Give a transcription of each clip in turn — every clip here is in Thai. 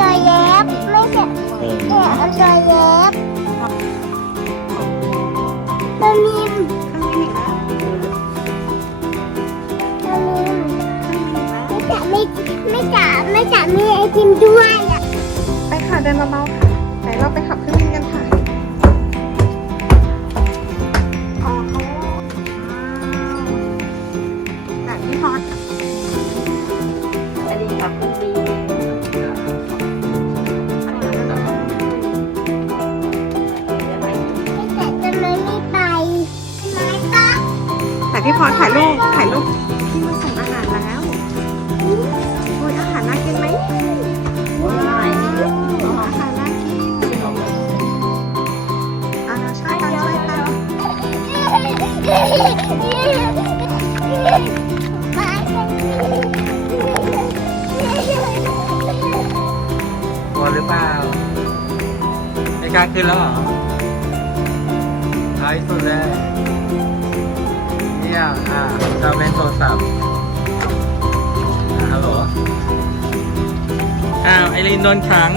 ตัวเย็บไม่ใช่เอาตัวเย็บตัวมิมไม่จะมีไอติมด้วยอ่ะไปค่ะเดินเบาๆค่ะไหนเราไปขับเครื่องบินกันค่ะแบบที่ฮอตไม่แต่จะไม่ไปไม่ก็ แต่พี่พรถ่ายรูปที่มาส่งอาหารแล้วโอ้ยอาหารน่ากินไหมว้าวอาหารน่ากินช่วยกันกลัวหรือเปล่าไม่กล้าขึ้นแล้วเหรอท้ายสุดเลยเนี่ยจะเล่นโทรศัพท์ฮัลโหลไอรีนโดนขัง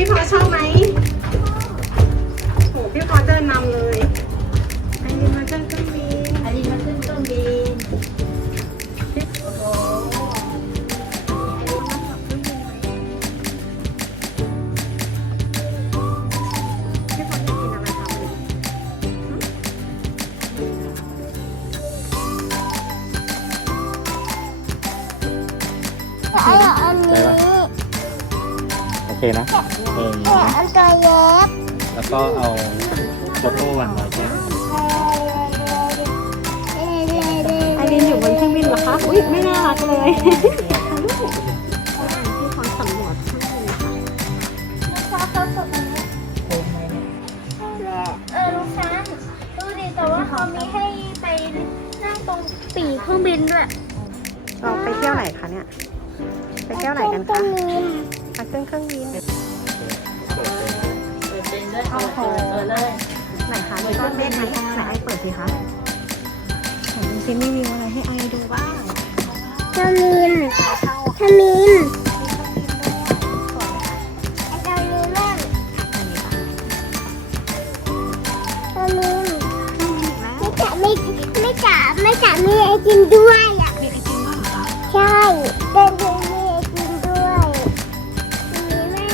พี่พอชอบไหมโหพี่พอเดินนำเลยไอรินมาขึ้นเครื่องบินพี่พอชอบไหมพี่พออยากกินอะไรครับอันนี้ โอเคนะอันตัวเย็บ แล้วก็เอาโฟโต้วันไว้แค่ ไอรินอยู่บนเครื่องบินเหรอคะอุ๊ยไม่น่ารักเลยพี่พอสำรวจเครื่องบินค่ะ ลูกค้าเขาตกอันนี้ลูกค้าดูดิแต่ว่าเขามีให้ไปนั่งตรงปีกเครื่องบินด้วย เราไปเที่ยวไหนคะเนี่ยไปเที่ยวไหนกันคะมาขึ้นเครื่องบินโอ้โหไหนคะมีต้นเล่นไหมไหนไอเปิดสิคะไหนดูซิมีวิวอะไรให้ไอดูบ้าง ทมินทมินไอทมินบ้างทมินไม่จะมีไอติมด้วยอ่ะ มีไอติมด้วยเหรอคะ ใช่เป็นมีไอติมด้วยมีแม่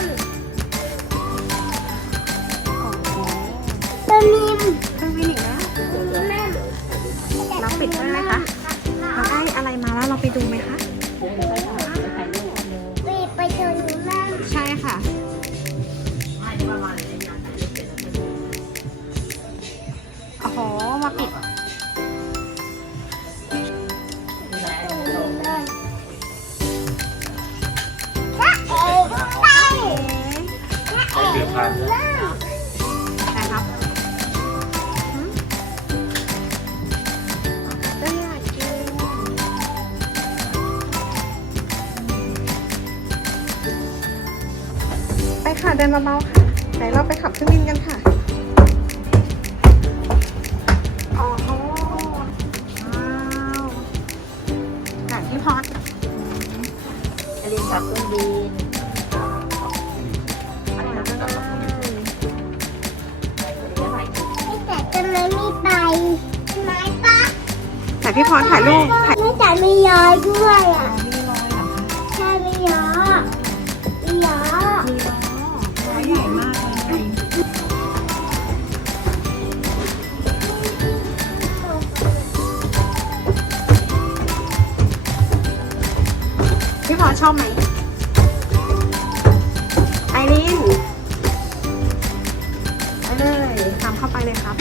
ทมิน เครื่องบินอีกแล้ว มีแม่ เราปิดได้ไหมคะเราได้อะไรมาแล้วเราไปดูไหมคะ ไปเจอมีแม่ ใช่ค่ะโอ้โหมาปิดนะครับไปค่ะเดินเบาๆค่ะไหนเราไปขับเครื่องบินกันค่ะอ๋อว้าวแบบที่ฮอต เรียนขับเครื่องบิน ไม่แต่จะไม่ไปไม่ปะ แต่พี่พรถ่ายรูป ไม่แต่มีย้อยด้วยอ่ะ มีรอยเหรอคะ ใช่มีย้อมีย้อ มีล้อใหญ่มากเลย พี่พรชอบไหมไอรินไปเลยตามเข้าไปเลยครับ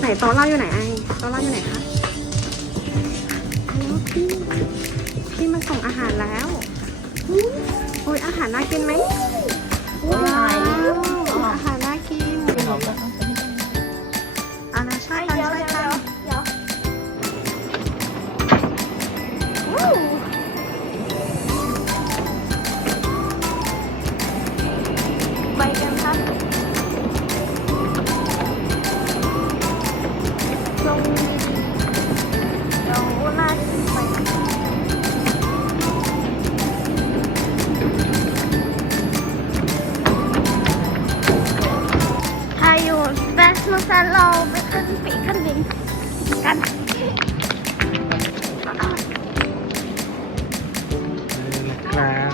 ไหนโต๊ะเราอยู่ไหนไอโต๊ะเราอยู่ไหนคะพี่มาส่งอาหารแล้ว อาหารน่ากินไหมว้าวอาหารน่ากินเอานะช่วยกันช่วยกัน เดี๋ยวไปกันครับลงดีๆเดี๋ยวหน้าจะไปถ้าอยู่แบสมาซันเราไปขึ้นปีกขึ้นบินกัน นะครับ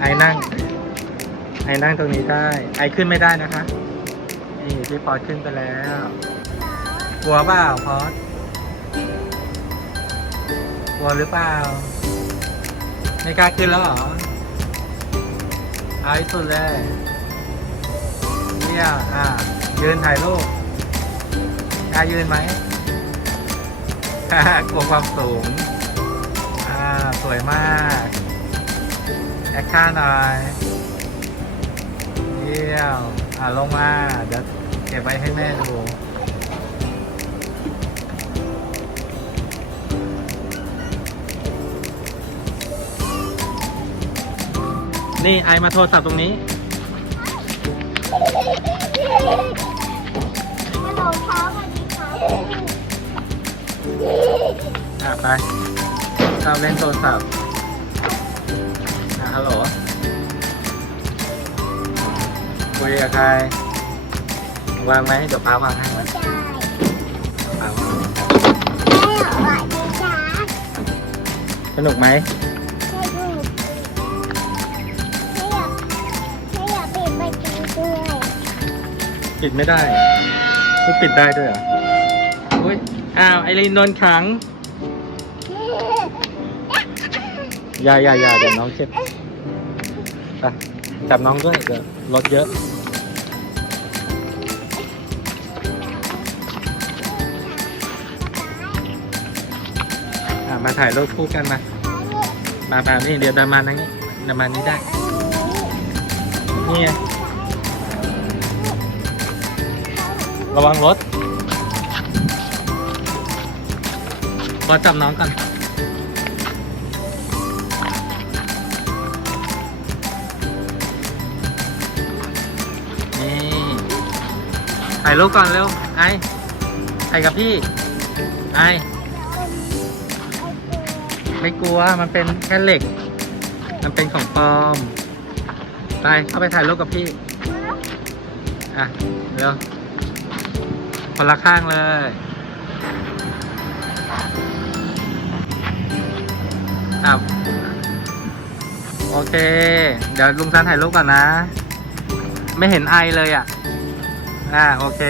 ไอ้นั่งตรงนี้ได้ ไอ้ขึ้นไม่ได้นะคะ นี่พี่พอดขึ้นไปแล้ว กลัวเปล่าพอดกลัวหรือเปล่า ไม่กล้าขึ้นแล้วเหรอเอาให้สุดเลยเนี่ยยืนถ่ายรูปกล้ายืนไหม กลัวความสูงสวยมากแอคชั่นหน่อยเยี่ยมลงมาเดี๋ยวเก็บไว้ให้แม่ดูนี่ไอมาโทรศัพท์ตรงนี้ ฮัลโหลครับสวัสดีครับ ไปชอบเล่นโทรศัพท์ฮัลโหลคุยกับใครวางไหมเดี๋ยวป้าวางให้ไหม ใช่ ป้าวาง แม่สวัสดีครับ สนุกไหม ให้ดูให้อยากปิดประตูด้วย ปิดไม่ได้พูดปิดได้ด้วยเหรออุ้ยไอรีนโดนขังอย่าเดี๋ยวน้องเจ็บไปจับน้องด้วยเดี๋ยวรถเยอะมาถ่ายรูปคู่กันมานี่เดี๋ยวดามานั่งนี่ดามานี้ได้นี่ไงระวังรถขอจับน้องก่อนนี่ถ่ายรูปก่อนเร็วไอถ่ายกับพี่ไอไม่กลัวมันเป็นแค่เหล็กมันเป็นของปลอมไปเข้าไปถ่ายรูปกับพี่เร็วคนละข้างเลยโอเคเดี๋ยวลุงซันถ่ายรูปก่อนนะไม่เห็นไอเลยโอเค